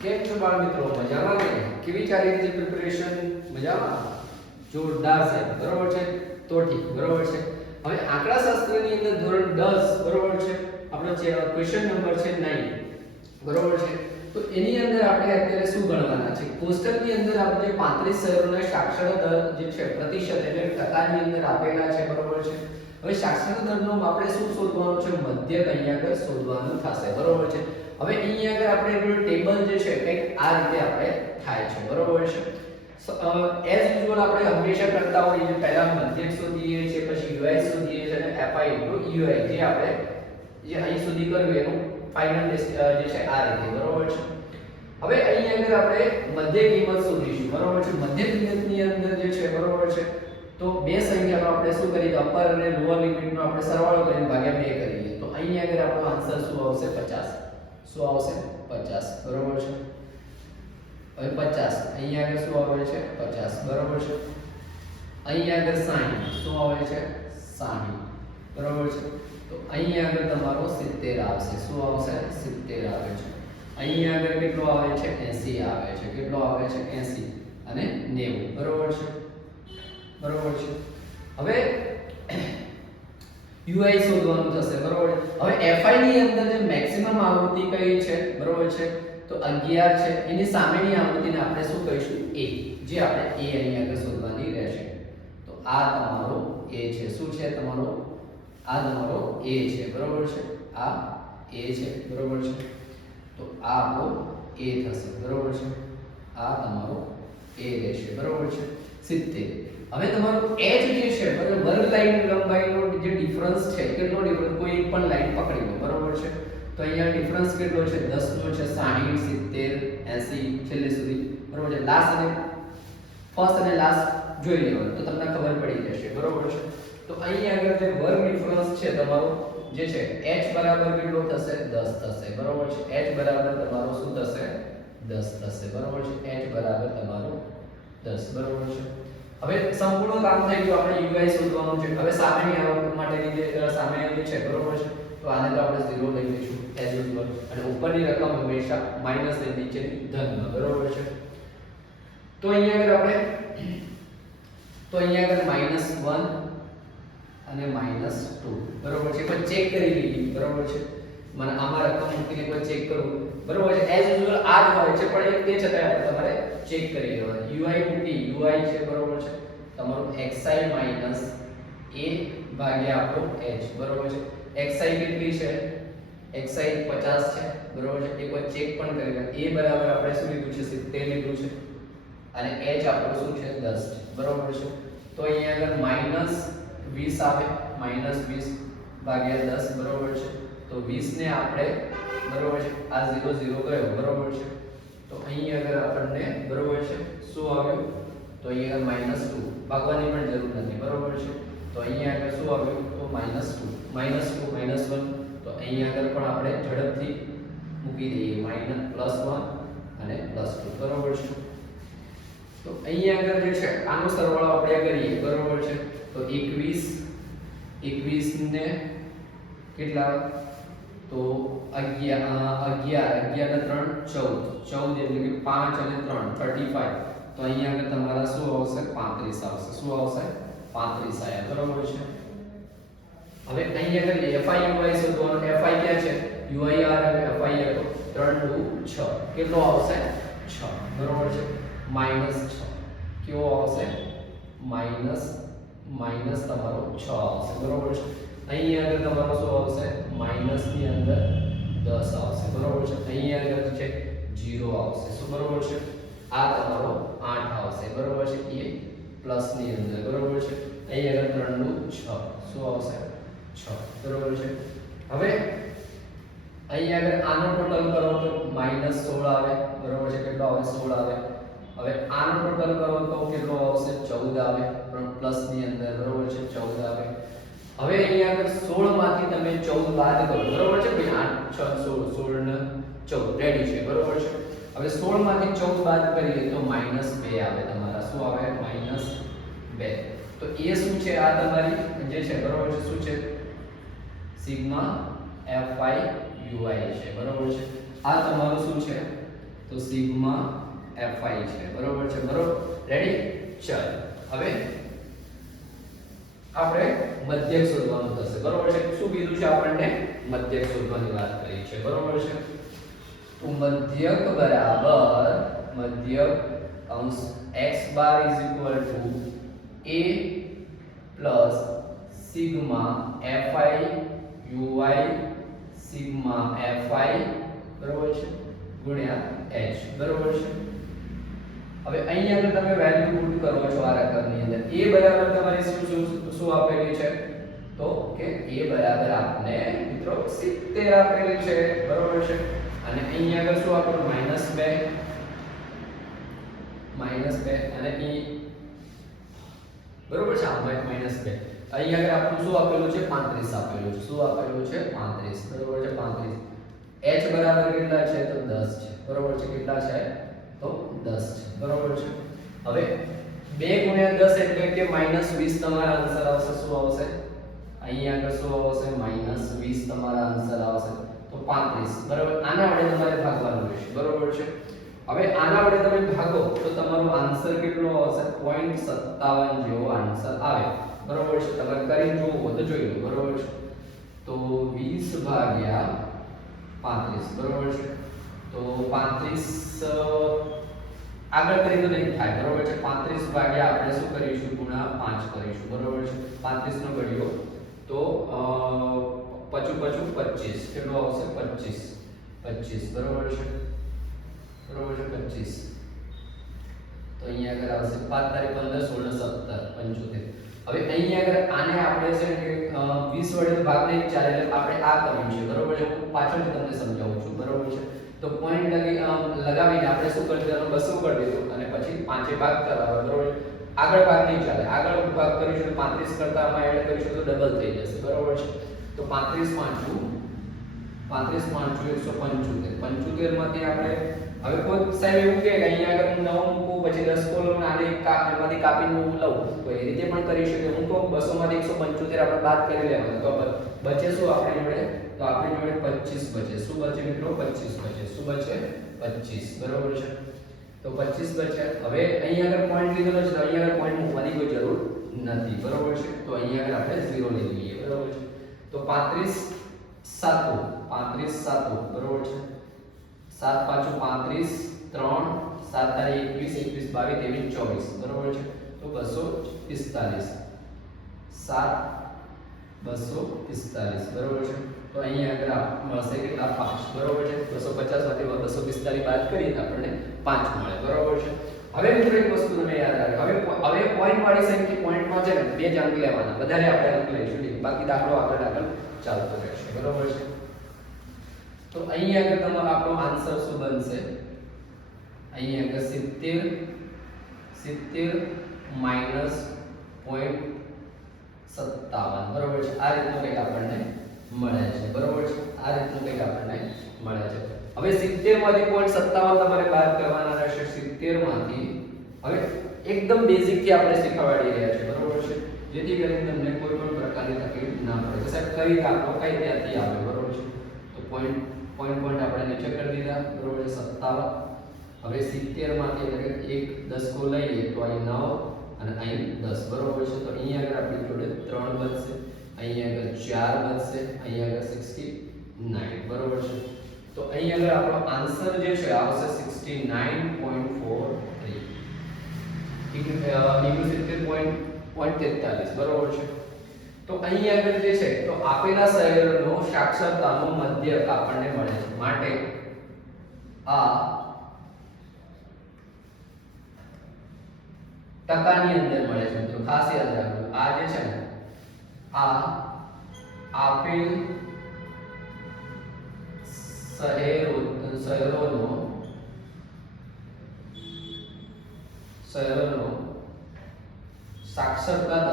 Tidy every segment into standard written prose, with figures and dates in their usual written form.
કેમ છો બાળ મિત્રો? મજામાં ને? કેવી ચાલી રહી છે પ્રિપેરેશન? મજામાં? જોરદાર છે, બરોબર છે? તો ઠીક, બરોબર છે. હવે આંકડાશાસ્ત્રની અંદર ધોરણ 10, બરોબર છે, આપણો જે ક્વેશ્ચન નંબર છે 9, બરોબર છે. તો એની અંદર આપણે અત્યારે શું ગણવાના છે? કોષ્ટકની અંદર આપણે 35 શહેરોના સાક્ષરતા દર જે છે પ્રતિશત એટલે ટકાની અંદર આપેલા છે, બરોબર છે. હવે સાક્ષરતા દરનો આપણે શું શોધવાનું છે? મધ્યક અહીંયા આગળ શોધવાનું થશે, બરોબર છે. હવે અહીંયા આગળ આપણે ટેબલ જે છે કંઈક આ રીતે આપણે થાય છે, બરોબર છે. એઝ યુઝ્યુઅલ આપણે હંમેશા કરતા હોઈએ છીએ, પહેલા મધ્યક શોધીએ છીએ, પછી યુઆઈ શોધીએ છીએ અને એફઆઈ યુઆઈ જે આપણે જે અહીં સુધી કર્યું એનું ફાઇનલ જે છે આ રીતે, બરોબર છે. હવે અહીંયા આગળ આપણે મધ્ય કિંમત શોધીશું, બરોબર છે. મધ્ય કિંમતની અંદર જે છે, બરોબર છે, તો બે સંખ્યાનો આપણે શું કરીએ? અપર અને લોઅર લિમિટનો આપણે સરવાળો કરીને ભાગ્યા 2 કરીએ તો અહીંયા આગળ આપણો આન્સર શું આવશે? 50. શું આવશે? 50, બરોબર છે. હવે 50 અહીંયા આગળ શું આવે છે? 50, બરોબર છે. અહીંયા આગળ 60 શું આવે છે? 60, બરોબર છે. તો અહીંયા આગળ તમારો 70 આવશે. શું આવશે? 70 આવે છે. અહીંયા આગળ કેટલો આવે છે? 80 આવે છે. કેટલો આવે છે? 80 અને 90, બરોબર છે, બરોબર છે. હવે UI શોધવાનું થશે, બરોબર. હવે FI ની અંદર જે મેક્સિમમ આવૃત્તિ કઈ છે, બરોબર છે, તો 11 છે. એની સામેની આવૃત્તિને આપણે શું કહીશું? A, જે આપણે A અહીંયા આગળ શોધવાની રહેશે. તો આ તમારો A છે. શું છે તમારો? આ તમારો A છે, બરોબર છે. આ A છે, બરોબર છે. તો આ આપણો A થશે, બરોબર છે. આ તમારો A રહેશે, બરોબર છે. 70. હવે તમારો h જે છે, બરાબર, વર્ગ લાઈન લંબાઈનો જે ડિફરન્સ છે, કેટલો ડિફરન્સ? કોઈ એક પણ લાઈન પકડી લો, બરોબર છે. તો અહીંયા ડિફરન્સ કેટલો છે? 10 નો છે, 60, 70, 80 છેલ્લે સુધી, બરોબર છે. લાસ્ટ અને ફર્સ્ટ અને લાસ્ટ જોઈ લેવાનું તો તમને ખબર પડી જશે, બરોબર છે. તો અહીંયા આગળ જે વર્ગ ડિફરન્સ છે તમારો જે છે h બરાબર કેટલો થશે? 10 થશે, બરોબર છે. h બરાબર તમારો શું થશે? 10 થશે, બરોબર છે. h બરાબર તમારો 10, બરોબર છે. હવે સંપૂર્ણ કામ થઈ ગયું. આપણે UI શોધવાનું છે. હવે સામેની આવૃત્તિ માટેની જે સામેની છે, બરોબર છે, તો આને તો આપણે 0 લઈ લઈશું એઝ યુઝ્યુઅલ અને ઉપરની રકમ હંમેશા માઈનસ અને નીચેની ધન, બરોબર છે. તો અહીંયા આગળ આપણે -1 અને -2, બરોબર છે. પણ ચેક કરી લઈએ, બરોબર છે. મને આમાં રકમ મૂકીને કોઈ ચેક કરવું, બરોબર છે. એઝ યુઝ્યુઅલ આ જ હોય છે, પણ તે છતાં આપણે તમારે ચેક કરી લેવાનું. UI મૂકી, UI છે, બરોબર છે, તમારું xi માઈનસ a ભાગ્યા આપણો h, બરોબર છે. xi કેટલી છે? xi 50 છે, બરોબર છે. એકવાર ચેક પણ કરી લો. a બરાબર આપણે શું લીધું છે? 70 લીધું છે અને h આપણો શું છે? 10 છે, બરોબર છે. તો અહીંયા આગળ -20 આવે, -20 ભાગ્યા 10, બરોબર છે. તો 20 ને આપણે, બરોબર છે, આ 0 0 ગયો, બરોબર છે. તો અહીં આગળ આપણને, બરોબર છે, શું આવ્યું? તો અહીં આગળ -2 ભાગવાની પણ જરૂર નથી, બરોબર છે. તો અહીં આગળ શું આવ્યું? તો -2 -1. તો અહીં આગળ પણ આપણે ઝડપથી મૂકી દઈએ -+1 અને +2, બરોબર છે. તો અહીં આગળ જે છે આનો સરવાળો આપણે કરીએ, બરોબર છે. તો 21 ને કેટલા? તો 11 ને 3 14 એટલે કે 5 અને 3 35. તો અહીંયા આગળ તમારા શું આવશે? 35 આવશે. શું આવશે? 35 આયા, બરોબર છે. હવે અહીંયા આગળ FI UI શોધવાનું. FI ક્યાં છે? UIR અને FI તો 3 2 6 કેટલો આવશે? 6, બરોબર છે. -6 કેવો આવશે? માઈનસ તમારો 6 આવશે, બરોબર છે. અહીં આગળ તમારો શું આવશે? માઈનસ ની અંદર 10 આવશે, બરોબર છે. અહીં આગળ છે 0 આવશે. શું, બરોબર છે? આ તમારો 8 આવશે, બરોબર છે. એ પ્લસ ની અંદર, બરોબર છે. અહીં આગળ 3 નું 6 શું આવશે? 6, બરોબર છે. હવે અહીં આગળ આનો ટોટલ કરો તો -16 આવે, બરોબર છે. કેટલો આવે? 16 આવે. હવે આનો ટોટલ કરો તો કેટલો આવશે? 14 આવે, પણ પ્લસ ની અંદર, બરોબર છે. 14 આવે. હવે અહીંયા આગળ 16 માંથી તમે 14 બાદ કરો, બરોબર છે. ભાઈ 8 6 16 ને 14 રેડી છે, બરોબર છે. હવે 16 માંથી 14 બાદ કરીએ તો -2 આવે તમારા. શું આવે? -2. તો એ શું છે? આ તમારી જે છે, બરોબર છે, શું છે? સિગ્મા FI UI છે, બરોબર છે. આ તમારું શું છે? તો સિગ્મા fi છે, બરોબર છે, બરોબર, રેડી. ચાલ હવે આપણે મધ્યક શોધવાનું થશે, બરોબર છે. શું કીધું છે આપણને? મધ્યક શોધવાની વાત કરી છે, બરોબર છે. તો મધ્યક બરાબર મધ્યક કૌંસ x bar is equal to a plus sigma fi uy sigma fi, બરોબર છે, ગુણ્યા h, બરોબર છે. હવે અહીં આગળ તમે વેલ્યુ પુટ કરો છો આ રકમની અંદર. a બરાબર તમારે શું આપેલી છે? તો કે a બરાબર આપને મિત્રો 70 આપેલી છે, બરોબર છે. અને અહીં આગળ શું આપેલું? -2 અને e, બરોબર છે, આ -2. અહીં આગળ આપણું શું આપેલું છે? 35 આપેલું છે. શું આપેલું છે? 35, બરોબર છે, 35. h બરાબર કેટલા છે? તો 10 છે, બરોબર છે. કેટલા છે? તો 10 છે, બરોબર છે. હવે 2 ગુણ્યા 10 એટલે કે -20 તમારા આન્સર આવશે. શું આવશે? અહીં આગળ શું આવશે? -20 તમારા આન્સર આવશે. તો 35, બરોબર. આના વડે તમારે ભાગવાનું રહેશે, બરોબર છે. હવે આના વડે તમે ભાગો તો તમારો આન્સર કેટલો આવશે? 0.57 જેવો આન્સર આવે, બરોબર છે. તમે કરી જુઓ તો જોઈ લો, બરોબર છે. તો 20 ભાગ્યા 35, બરોબર છે. તો 35 આગળ કરી તો નહીં થાય, બરોબર છે. 35 ભાગ્યા આપણે શું કરીશું? ગુણા 5 કરીશું, બરોબર છે. 35 નો ઘડિયો તો 25 કેટલો આવશે? 25, બરોબર છે, બરોબર છે, 25. તો અહીંયા આગળ આવશે 5 તારીખ 15 16 17 75. હવે અહીંયા આગળ આને આપણે છે કે 20 વડે ભાગ નહીં ચાલે એટલે આપણે આ કર્યું છે, બરોબર છે. હું પાછળથી તમને સમજાવું છું, બરોબર છે. તો પોઈન્ટ લગાવીને આપણે શું કરી દેવાનું? 200 કરી દીધું અને પછી 5 ભાગ કરવાનો, બરોબર. આગળ ભાગ નહીં ચાલે. આગળ ભાગ કરીશું 35 કરતા આમાં એડ કરીશું તો ડબલ થઈ જશે, બરોબર છે. તો 35 175 માંથી આપણે હવે કોઈ સાહેબ એવું કહે કે અહીંયા આગળ હું 9 મૂકું પછી 10 કોલમ આને એમાંથી કાપીને હું લઉં તો એ રીતે પણ કરી શકે. હું તો 200 માંથી 175 આપણે બાદ કરી લેવાનું. તો બચે શું આપણી જોડે? તો આપણી જોડે 25 બચે. શું બચે મિત્રો? 25 બચે. શું બચે? 25, બરોબર છે. તો 25 બચે. હવે અહીંયા આગળ પોઈન્ટ લીધેલો છે તો અહીંયા આગળ પોઈન્ટ મૂકવાની કોઈ જરૂર નથી, બરોબર છે. તો અહીંયા આગળ આપણે 0 લઈ લઈએ, બરોબર છે. તો 35 7, બરોબર છે. 7 5 35 3 7 તારીખ 21 21 22 23 24, બરોબર છે. તો 245 7 245, બરોબર છે. તો અહીંયા આગળ મળશે કેટલા? 5, બરોબર છે. 250 માંથી 245 બાદ કરીએ તો આપણને 5 મળે, બરોબર છે. હવે મિત્રો એક વસ્તુ તમે યાદ રાખો. હવે પોઈન્ટ વાળી સંખ્યા પોઈન્ટમાં છે ને 2 જ અંક લેવાના. વધારે આપણે અંક લઈશું નહીં. બાકી દાખલો આગળ ચાલતો રહેશે, બરોબર છે. તો અહીં આગળ તમારો આપણો આન્સર શું બનશે? અહીં આગળ 70 માઈનસ 0.57, બરોબર છે. આ રીતનું કંઈક આપણને મળે છે, બરોબર છે. આ રીતનું કંઈક આપણને મળે છે. હવે 70 માંથી 0.57 તમારે બાદ કરવાના રહેશે. 70 માંથી હવે એકદમ બેઝિક થી આપણે શીખવાડી રહ્યા છે, બરોબર છે. જેથી કરીને તમને કોઈ પણ પ્રકારની તકલીફ ના પડે. સાહેબ કઈ દાખલો કઈ ત્યાંથી આવે, બરોબર છે. તો પોઈન્ટ આપણે નીચે કરી દીધા, બરોબર છે. 57. હવે 70 માંથી એટલે કે 1 10 કો લઈએ તો અહીં 9 અને અહીં 10, બરોબર છે. તો અહીં આગળ આપણી જોડે 3 બચશે, અહીં આગળ 4 બચશે, અહીં આગળ 69, બરોબર છે. તો અહીં આગળ આપણો આન્સર જે છે આવશે 69.43 69.43, બરોબર છે. તો અહીં આગળ જે છે તો આપેલા શહેરનો સાક્ષરતાનો મધ્યક આપણને મળે છે. માટે આ ટકાની અંદર મળે છે મિત્રો. ખાસ યાદ રાખજો. આ જે છે ને આ આપેલ શહેરોનો સાક્ષરતા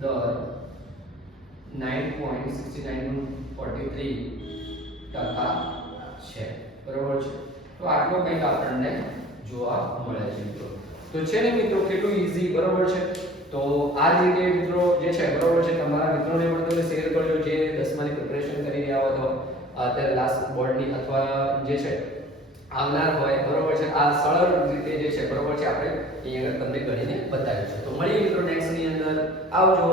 દર 9.6943% છે, બરોબર છે. તો આટલો કંઈક આપણને જોવા મળે છે મિત્રો. તો છે ને મિત્રો કેટલું ઈઝી, બરોબર છે. તો આ રીતે મિત્રો જે છે, બરોબર છે, તમારા મિત્રોને પણ તમે શેર કરજો જે 10માની પ્રિપરેશન કરી રહ્યા હો તો અત્યારે લાસ્ટ બોર્ડની અથવા જે છે આવનાર હોય બરોબર છે આ સરળ રીતે જે છે બરોબર છે આપણે અહીંયા આગળ તમને ગણીને બતાવ્યું છે. તો મળીએ મિત્રો નેક્સ્ટ ની અંદર. આવજો.